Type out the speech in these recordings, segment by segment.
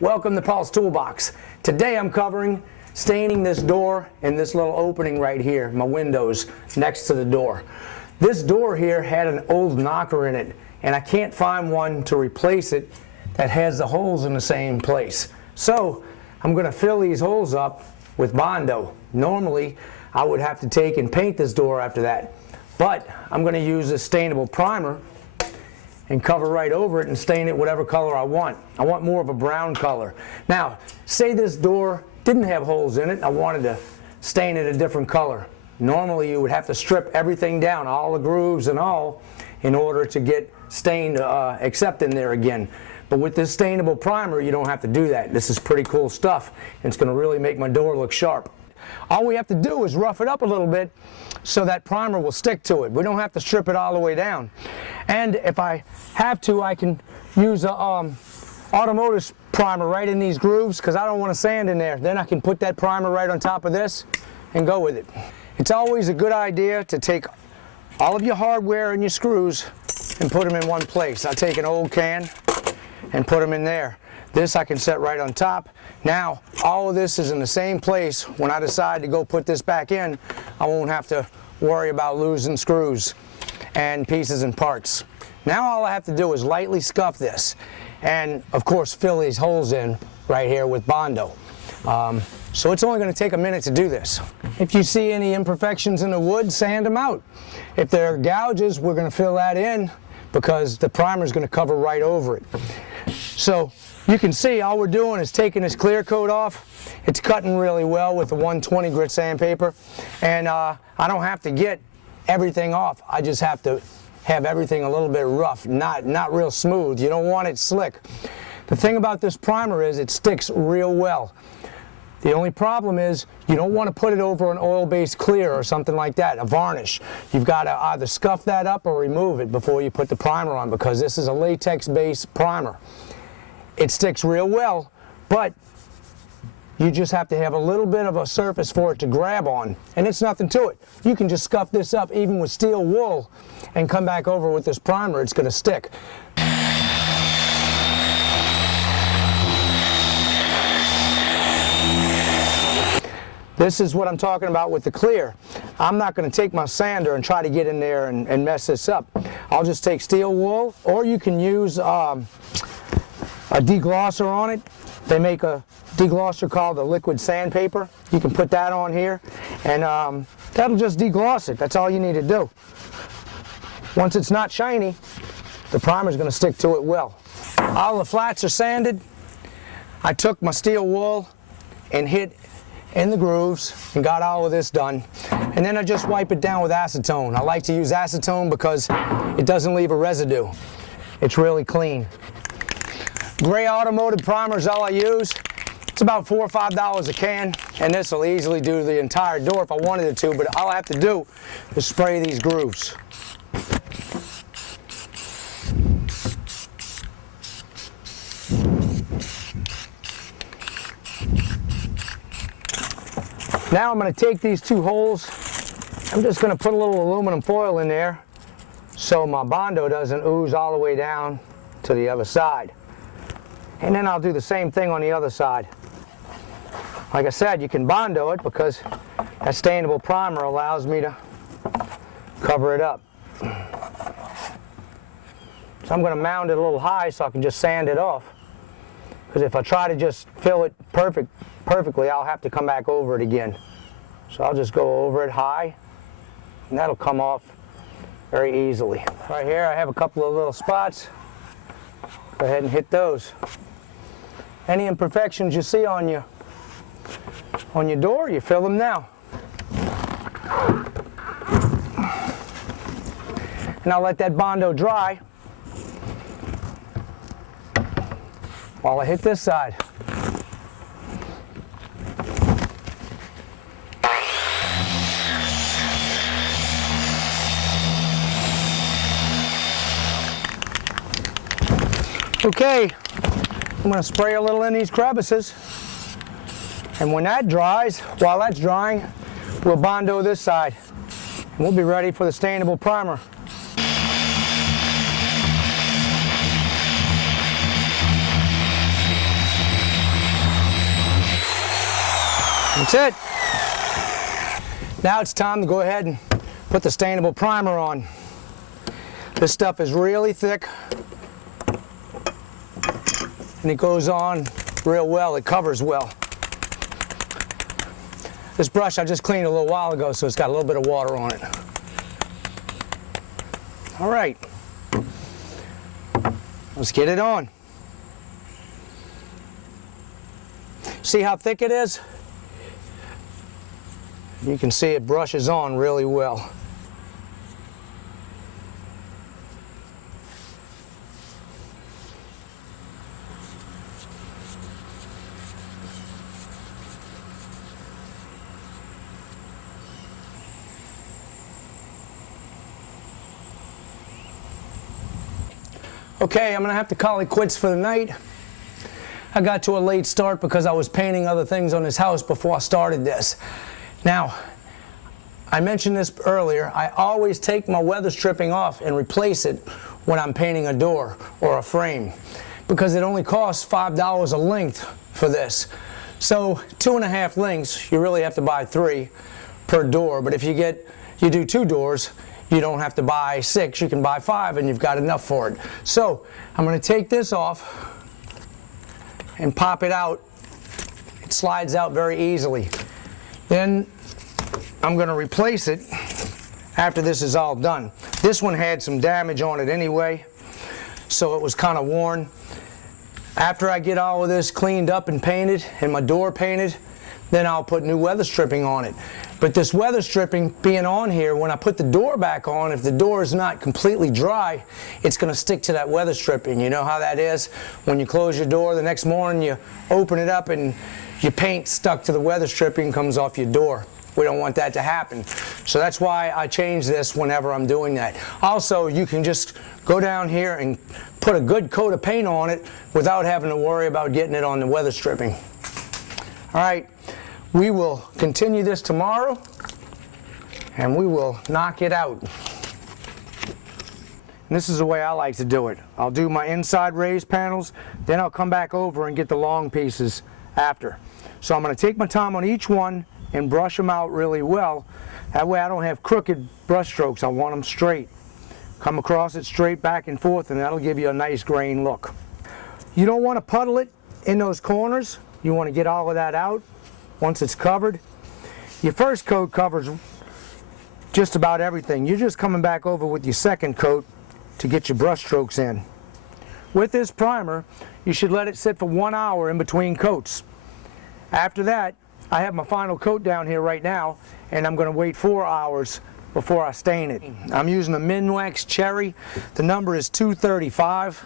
Welcome to Paul's Toolbox. Today I'm covering staining this door and this little opening right here, my windows next to the door. This door here had an old knocker in it, and I can't find one to replace it that has the holes in the same place. So I'm going to fill these holes up with Bondo. Normally I would have to take and paint this door after that, but I'm going to use this stainable primer and cover right over it and stain it whatever color I want. I want more of a brown color. Now, say this door didn't have holes in it, I wanted to stain it a different color. Normally you would have to strip everything down, all the grooves and all, in order to get stain accept in there again. But with this stainable primer, you don't have to do that. This is pretty cool stuff, and it's going to really make my door look sharp. All we have to do is rough it up a little bit so that primer will stick to it. We don't have to strip it all the way down. And if I have to, I can use a automotive primer right in these grooves because I don't want to sand in there. Then I can put that primer right on top of this and go with it. It's always a good idea to take all of your hardware and your screws and put them in one place. I take an old can and put them in there. This I can set right on top. Now all of this is in the same place. When I decide to go put this back in, I won't have to worry about losing screws and pieces and parts. Now all I have to do is lightly scuff this and of course fill these holes in right here with Bondo. So it's only going to take a minute to do this. If you see any imperfections in the wood, sand them out. If there are gouges, we're going to fill that in because the primer is going to cover right over it. So you can see all we're doing is taking this clear coat off. It's cutting really well with the 120 grit sandpaper, and I don't have to get everything off. I just have to have everything a little bit rough, not real smooth. You don't want it slick. The thing about this primer is it sticks real well. The only problem is you don't want to put it over an oil-based clear or something like that, a varnish. You've got to either scuff that up or remove it before you put the primer on because this is a latex-based primer. It sticks real well, but you just have to have a little bit of a surface for it to grab on, and it's nothing to it. You can just scuff this up even with steel wool and come back over with this primer. It's going to stick. This is what I'm talking about with the clear. I'm not going to take my sander and try to get in there and mess this up. I'll just take steel wool, or you can use a deglosser on it. They make a deglosser called the liquid sandpaper. You can put that on here and that'll just degloss it. That's all you need to do. Once it's not shiny, the primer's going to stick to it well. All the flats are sanded. I took my steel wool and hit in the grooves and got all of this done, and then I just wipe it down with acetone. I like to use acetone because it doesn't leave a residue. It's really clean. Gray automotive primer is all I use. It's about $4 or $5 a can, and this will easily do the entire door if I wanted it to, but all I have to do is spray these grooves. Now I'm going to take these two holes. I'm just going to put a little aluminum foil in there so my Bondo doesn't ooze all the way down to the other side. And then I'll do the same thing on the other side. Like I said, you can Bondo it because that stainable primer allows me to cover it up. So I'm going to mount it a little high so I can just sand it off. Because if I try to just fill it perfectly, I'll have to come back over it again. So I'll just go over it high, and that'll come off very easily. Right here I have a couple of little spots. Go ahead and hit those. Any imperfections you see on your door, you fill them now. And I'll let that Bondo dry while I hit this side. Okay, I'm going to spray a little in these crevices, and when that dries, while that's drying, we'll Bondo this side, and we'll be ready for the stainable primer. That's it. Now it's time to go ahead and put the stainable primer on. This stuff is really thick and it goes on real well. It covers well. This brush I just cleaned a little while ago, so it's got a little bit of water on it. All right, let's get it on. See how thick it is? You can see it brushes on really well. Okay, I'm gonna have to call it quits for the night. I got to a late start because I was painting other things on this house before I started this. Now, I mentioned this earlier, I always take my weather stripping off and replace it when I'm painting a door or a frame, because it only costs $5 a length for this. So 2.5 lengths, you really have to buy 3 per door, but if you do 2 doors, you don't have to buy 6, you can buy 5 and you've got enough for it. So I'm going to take this off and pop it out. It slides out very easily. Then I'm going to replace it after this is all done. This one had some damage on it anyway, so it was kind of worn. After I get all of this cleaned up and painted and my door painted, then I'll put new weather stripping on it. But this weather stripping being on here, when I put the door back on, if the door is not completely dry, it's going to stick to that weather stripping. You know how that is? When you close your door the next morning, you open it up and your paint stuck to the weather stripping comes off your door. We don't want that to happen. So that's why I change this whenever I'm doing that. Also, you can just go down here and put a good coat of paint on it without having to worry about getting it on the weather stripping. All right. We will continue this tomorrow, and we will knock it out. And this is the way I like to do it. I'll do my inside raised panels, then I'll come back over and get the long pieces after. So I'm going to take my time on each one and brush them out really well. That way I don't have crooked brush strokes. I want them straight. Come across it straight back and forth, and that'll give you a nice grain look. You don't want to puddle it in those corners. You want to get all of that out. Once it's covered, your first coat covers just about everything. You're just coming back over with your second coat to get your brush strokes in. With this primer, you should let it sit for 1 hour in between coats. After that, I have my final coat down here right now, and I'm going to wait 4 hours before I stain it. I'm using a Minwax Cherry. The number is 235.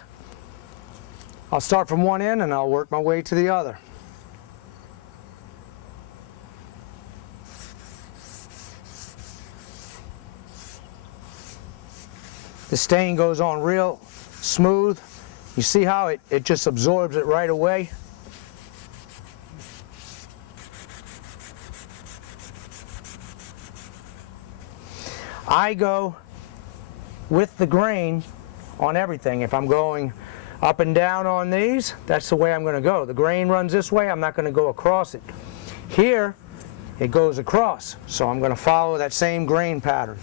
I'll start from one end and I'll work my way to the other. The stain goes on real smooth. You see how it just absorbs it right away? I go with the grain on everything. If I'm going up and down on these, that's the way I'm going to go. The grain runs this way, I'm not going to go across it. Here, it goes across, so I'm going to follow that same grain pattern.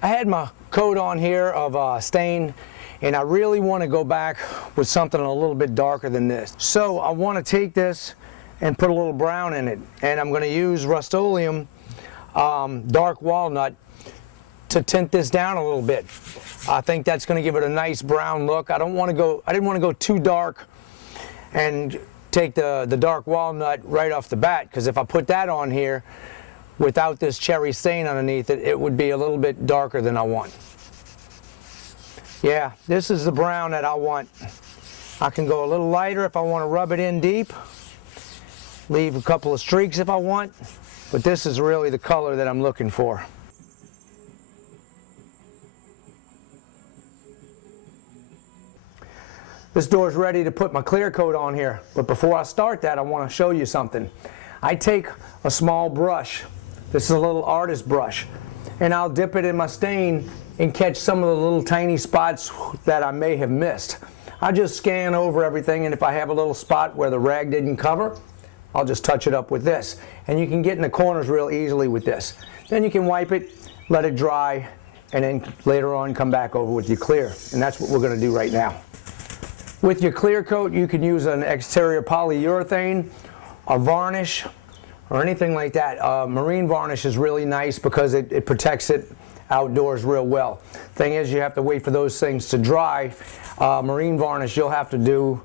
I had my coat on here of stain, and I really want to go back with something a little bit darker than this. So I want to take this and put a little brown in it, and I'm going to use Rust-Oleum dark walnut to tint this down a little bit. I think that's going to give it a nice brown look. I didn't want to go too dark and take the dark walnut right off the bat, because if I put that on here without this cherry stain underneath it, it would be a little bit darker than I want. Yeah, this is the brown that I want. I can go a little lighter if I want to rub it in deep. Leave a couple of streaks if I want, but this is really the color that I'm looking for. This door is ready to put my clear coat on here, but before I start that, I want to show you something. I take a small brush. This is a little artist brush, and I'll dip it in my stain and catch some of the little tiny spots that I may have missed. I just scan over everything, and if I have a little spot where the rag didn't cover, I'll just touch it up with this. And you can get in the corners real easily with this. Then you can wipe it, let it dry, and then later on come back over with your clear. And that's what we're going to do right now. With your clear coat, you can use an exterior polyurethane, a varnish, or anything like that. Marine varnish is really nice because it protects it outdoors real well. Thing is, you have to wait for those things to dry. Marine varnish, you'll have to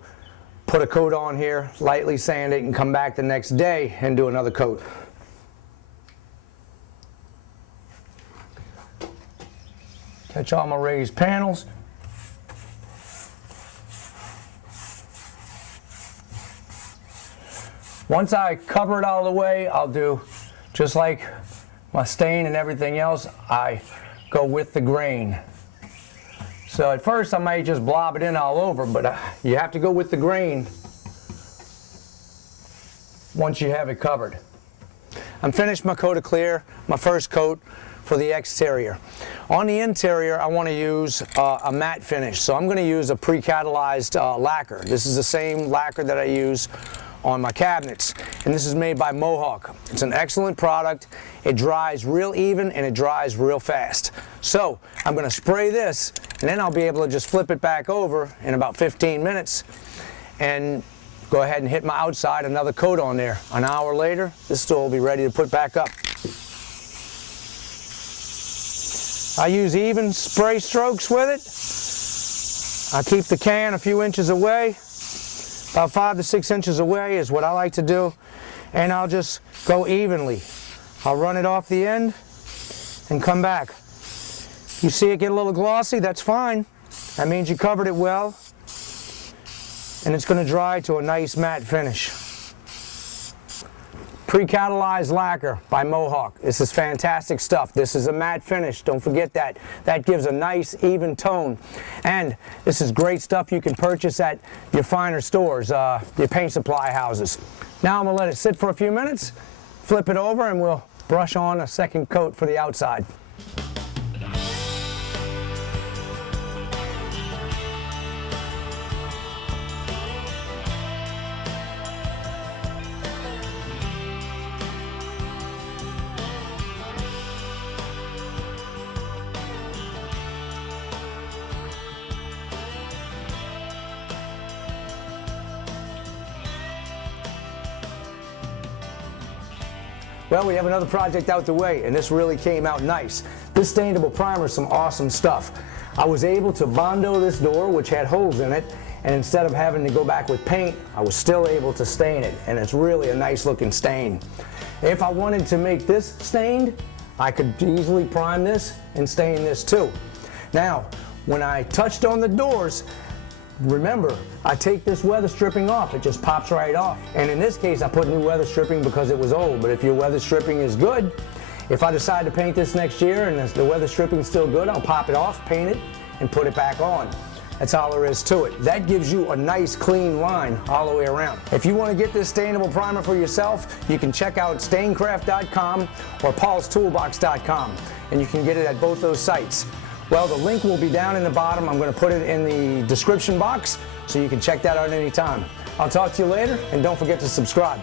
put a coat on here, lightly sand it, and come back the next day and do another coat. Catch all my raised panels. Once I cover it all the way, I'll do just like my stain and everything else. I go with the grain. So at first I might just blob it in all over, but you have to go with the grain once you have it covered. I'm finished my coat of clear, my first coat for the exterior. On the interior, I want to use a matte finish, so I'm going to use a pre-catalyzed lacquer. This is the same lacquer that I use on my cabinets, and this is made by Mohawk. It's an excellent product. It dries real even and it dries real fast. So I'm going to spray this, and then I'll be able to just flip it back over in about 15 minutes and go ahead and hit my outside, another coat on there. An hour later, this store will be ready to put back up. I use even spray strokes with it. I keep the can a few inches away. About 5 to 6 inches away is what I like to do, and I'll just go evenly. I'll run it off the end and come back. You see it get a little glossy, that's fine. That means you covered it well, and it's going to dry to a nice matte finish. Pre-catalyzed lacquer by Mohawk. This is fantastic stuff. This is a matte finish. Don't forget that. That gives a nice even tone. And this is great stuff you can purchase at your finer stores, your paint supply houses. Now I'm going to let it sit for a few minutes, flip it over, and we'll brush on a second coat for the outside. Well, we have another project out the way, and this really came out nice. This stainable primer is some awesome stuff. I was able to Bondo this door, which had holes in it, and instead of having to go back with paint, I was still able to stain it, and it's really a nice looking stain. If I wanted to make this stained, I could easily prime this and stain this too. Now, when I touched on the doors, remember, I take this weather stripping off. It just pops right off. And in this case, I put new weather stripping because it was old. But if your weather stripping is good, if I decide to paint this next year and the weather stripping is still good, I'll pop it off, paint it, and put it back on. That's all there is to it. That gives you a nice clean line all the way around. If you want to get this stainable primer for yourself, you can check out staincraft.com or paulstoolbox.com, and you can get it at both those sites. Well, the link will be down in the bottom. I'm going to put it in the description box so you can check that out anytime. I'll talk to you later, and don't forget to subscribe.